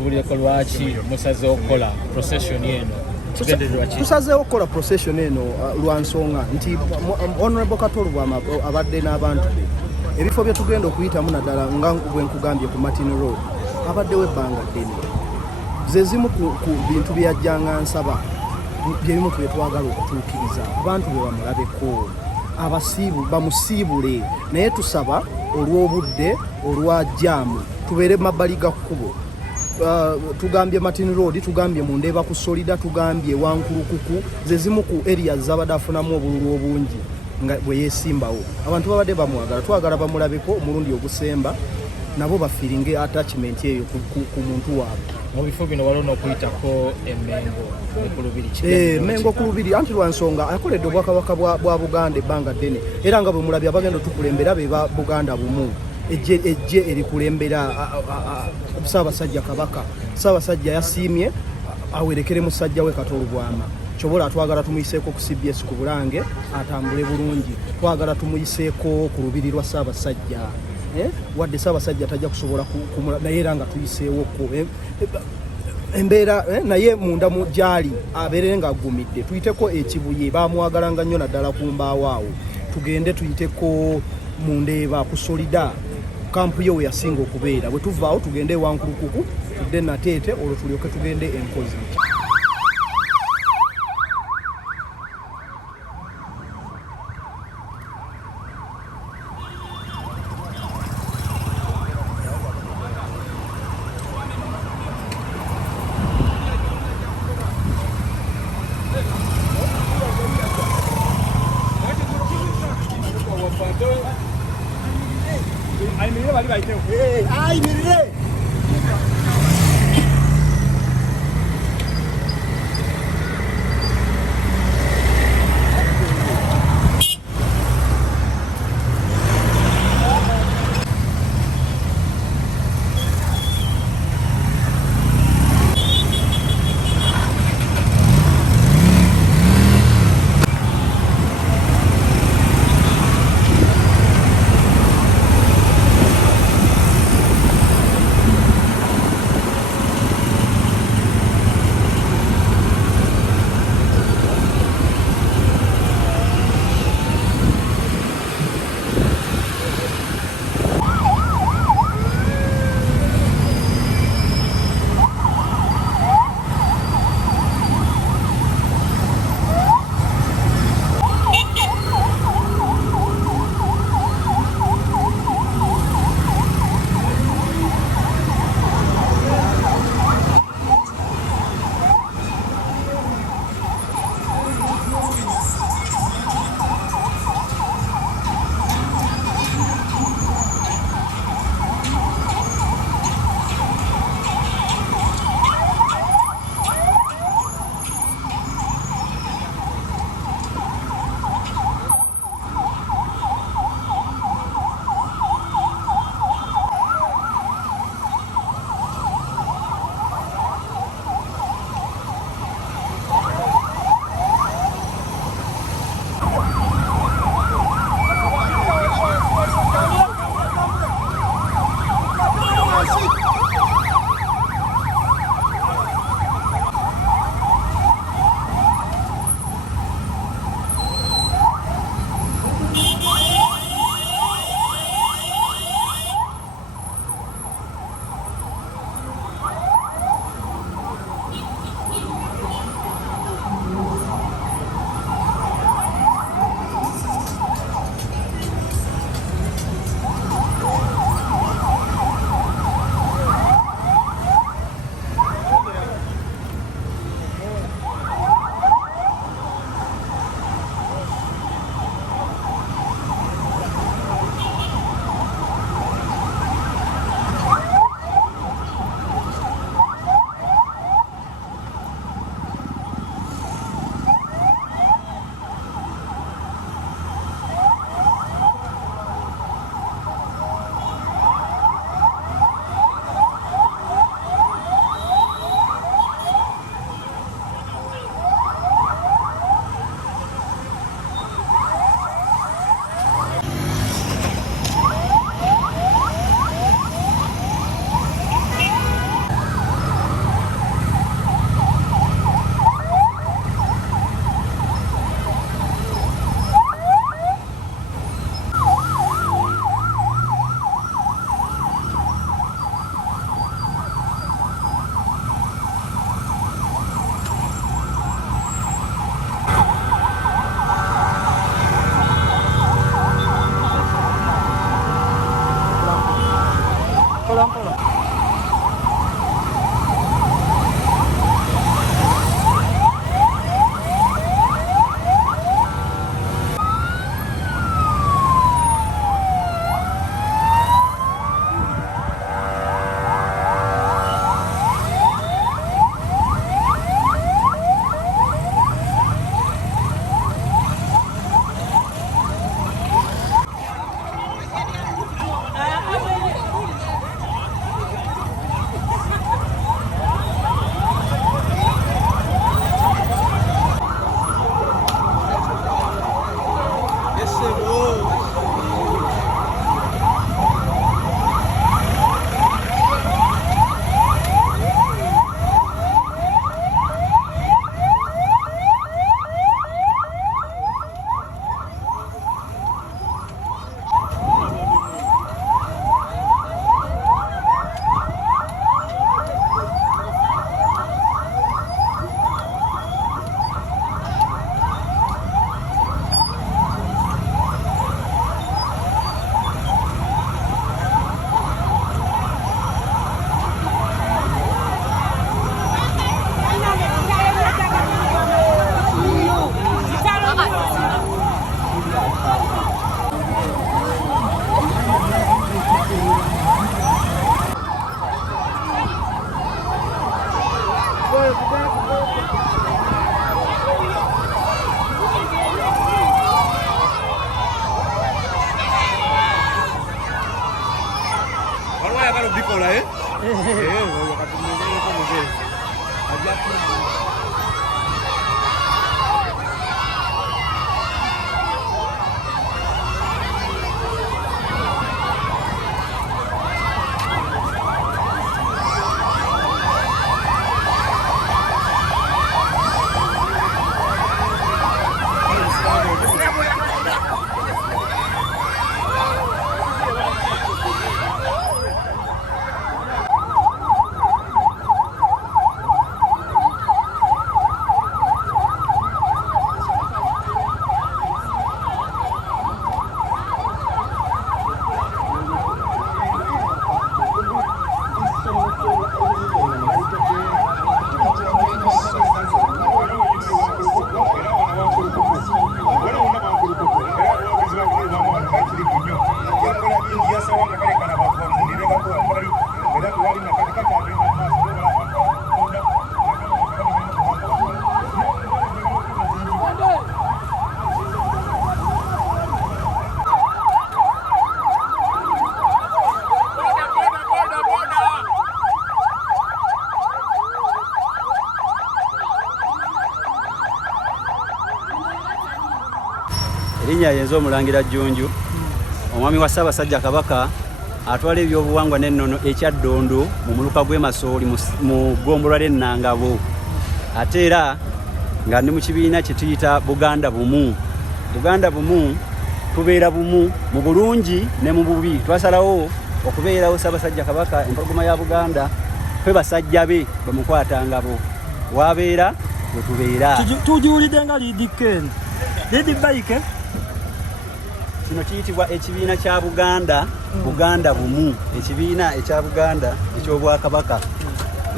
Tubulieko lwaki musazeewo okukola procession eno? Tusazeewo okukola procession eno lwa nsonga nti Honorable Kato Lubwama abadde n'abantu be. Ebifo bye tugenda okuyitamu naddala nga bwe nkugambye ku Martin Road abaddewo ebbanga ddene. Ze zimu ku bintu bye yajjanga nsaba byebimu twe twagala okutuukiriza abantu be bamulabeko abasiibu bamusiibule naye tusaba olw'obudde olwa jaamu tubeere mabbali ga kkubo. Tugambye Martin Road, tugambye Mundeba ku Solida, tugambye Wankulukuku, ze zimu ku areas zabadde afunamu obululu obungi nga bwe yeesimbawo. Abantu babadde bamwagala, twagala bamulabeko omulundi ogusemba nabo bafiiringe attachment eyo ku muntu waabwe. Mu bifo bino walona okuyitako Mengo ku Lubiri. Mengo ku Lubiri anti lwa nsonga akoledde Obwakabaka bwa Buganda ebbanga ddene era nga bwe mulabye abagenda tukulembera be ba Buganda bumu. Ejje erikulembera Ssaabasajja Kabaka. Ssaabasajja yasiimye awerekere musajja we Kato Lubwama. Kyobola twagala tumuyiseeko ku CBS ku Bulange atambule bulungi. Twagala tumuyiseeko ku Lubiri lwa Ssaabasajja. Wadde Ssaabasajja tajja kusobola naye era nga tuyiseewoko embeera naye munda mu gyali abeerere nga agumidde. Tuyiteko ekibuye bamwagalanga nnyo naddala ku mbaawo awo. Tugende tuyiteko Mundeba ku Solida. Kampu yo yasinga okubeera bwe tuvaawo tugende Wankulukuku tudde Nateete olwo tulyoke tugende Enkozi. Ay, mire. bikola wakati mwingine kwa mzee. Erinnya yenzo Omulangira Jjunju, omwami wa Ssaabasajja Kabaka atwala ebyobuwangwa n'ennono ekyaddondo mu muluka gw'e Masooli mu ggombolola ly'Ennangabo. Ate era nga ndi mu kibiina kye tuyita Buganda Bumu. Buganda Bumu tubeera bumu mu bulungi ne mu bubi. Twasalawo okubeerawo Ssaabasajja Kabaka empologoma ya Buganda ffe basajja be bamukwatangabo. Wabeera we tubeera. Tujuulidde nga liidikeni. Lidi bike. Kino kiyitibwa ekibiina kya Buganda, Buganda Bumu, ekibiina ekya Buganda eky'Obwakabaka.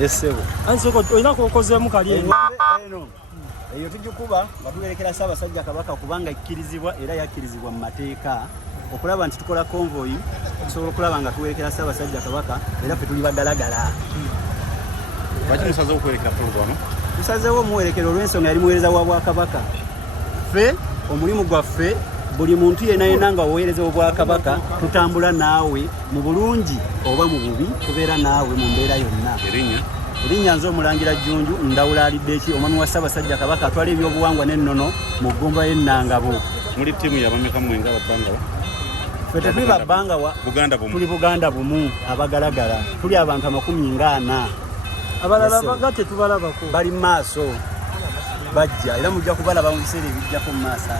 Yesebo. Ansoko olina kokozeemu kali eno. Eyo tujjukuba nga tuwerekera Ssaabasajja Kabaka kubanga ikkirizibwa era yakkirizibwa mu mateeka okulaba nti tukola konvoyi okusobola okulaba nga tuwerekera Ssaabasajja Kabaka era ffe tuli bagalagala. Lwaki musazeewo okuwerekera Lubwama? Tusazeewo omuwerekero olw'ensonga yali muweereza wa Bwakabaka. Ffe omulimu gwaffe buli muntu yenna nga oweereza Obwakabaka tutambula naawe mu bulungi oba mu bubi tubeera naawe mu mbeera yonna. Erinnya nze Omulangira Jjunju ndawula alidde eki omwami wa Ssaabasajja Kabaka atwala ebyobuwangwa n'ennono mu ggombolola y'Ennangabo. Muli ttiimu y'abameka mwenga Ababbangawa? Ffe tetuli Babbangawa, tuli Buganda Bumu abagalagala. Tuli abantu 40. Abalala baga tetubalabako. Bali mu maaso bajja era mujja kubalaba mu biseera ebijjako mu maaso.